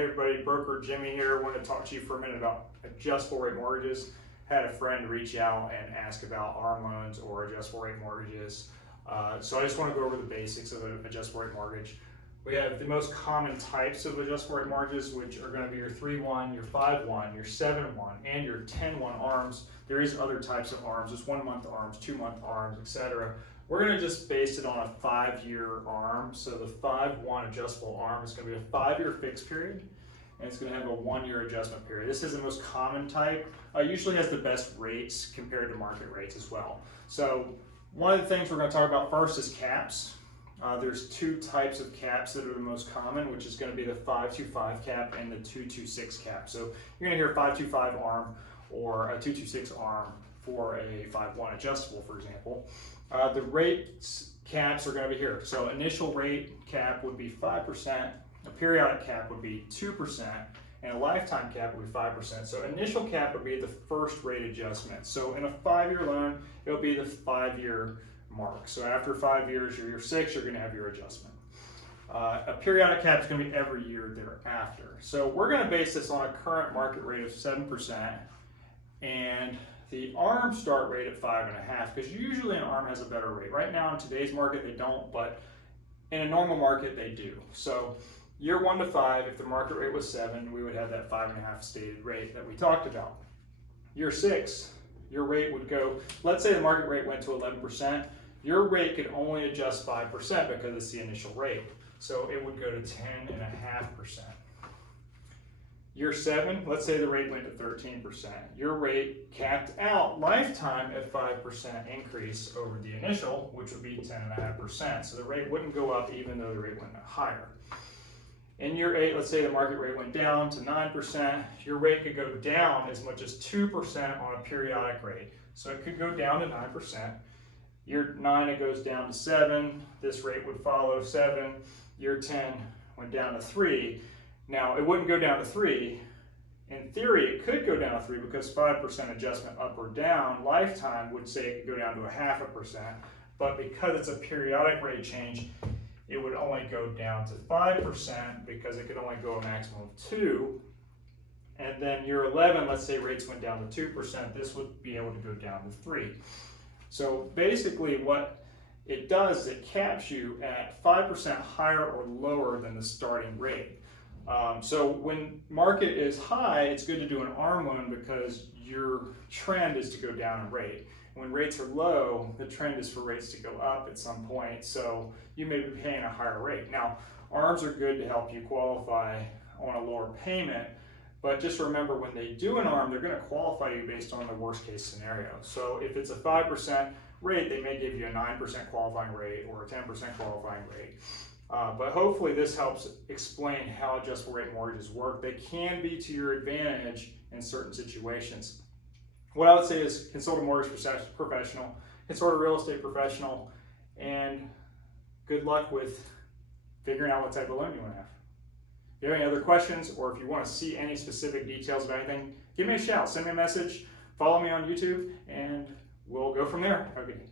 Hey everybody, broker Jimmy here. Wanted to talk to you for a minute about adjustable rate mortgages. Had a friend reach out and ask about ARM loans or adjustable rate mortgages. So I just want to go over the basics of an adjustable rate mortgage. We have the most common types of adjustable rate mortgages, which are going to be your 3-1, your 5-1, your 7-1, and your 10-1 ARMs. There is other types of ARMs, just 1-month ARMs, 2-month ARMs, etc. We're going to just base it on a 5-year ARM. So the 5-1 adjustable ARM is going to be a 5-year fixed period, and it's going to have a 1-year adjustment period. This is the most common type. Usually has the best rates compared to market rates as well. So one of the things we're going to talk about first is caps. There's two types of caps that are the most common, which is going to be the 525 cap and the 226 cap. So you're going to hear 525 ARM or a 226 ARM for a 5-1 adjustable, for example. The rates caps are going to be here. So initial rate cap would be 5%, a periodic cap would be 2%, and a lifetime cap would be 5%. So initial cap would be the first rate adjustment. So in a 5-year loan, it'll be the 5-year mark. So after 5 years, year 6, you're going to have your adjustment. A periodic cap is going to be every year thereafter. So we're going to base this on a current market rate of 7% and the ARM start rate at 5.5%, because usually an ARM has a better rate. Right now in today's market they don't, but in a normal market they do. So year 1 to 5, if the market rate was 7, we would have that 5.5% stated rate that we talked about. Year 6, your rate would go, let's say the market rate went to 11%, your rate could only adjust 5% because it's the initial rate. So it would go to 10.5%. Year 7, let's say the rate went to 13%. Your rate capped out lifetime at 5% increase over the initial, which would be 10.5%. So the rate wouldn't go up even though the rate went higher. In year 8, let's say the market rate went down to 9%. Your rate could go down as much as 2% on a periodic rate. So it could go down to 9%. Year 9, it goes down to 7. This rate would follow 7. Year 10 went down to 3. Now, it wouldn't go down to 3. In theory, it could go down to 3 because 5% adjustment up or down, lifetime would say it could go down to 0.5%. But because it's a periodic rate change, it would only go down to 5% because it could only go a maximum of 2. And then year 11, let's say rates went down to 2%, this would be able to go down to 3. So basically what it does is it caps you at 5% higher or lower than the starting rate. So when market is high, it's good to do an ARM loan because your trend is to go down in rate. When rates are low, the trend is for rates to go up at some point, so you may be paying a higher rate. Now, ARMs are good to help you qualify on a lower payment, but just remember when they do an ARM, they're going to qualify you based on the worst case scenario. So if it's a 5% rate, they may give you a 9% qualifying rate or a 10% qualifying rate. But hopefully this helps explain how adjustable rate mortgages work. They can be to your advantage in certain situations. What I would say is consult a mortgage professional, consult a real estate professional, and good luck with figuring out what type of loan you want to have. If you have any other questions, or if you want to see any specific details of anything, give me a shout, send me a message, follow me on YouTube, and we'll go from there. Have a good day.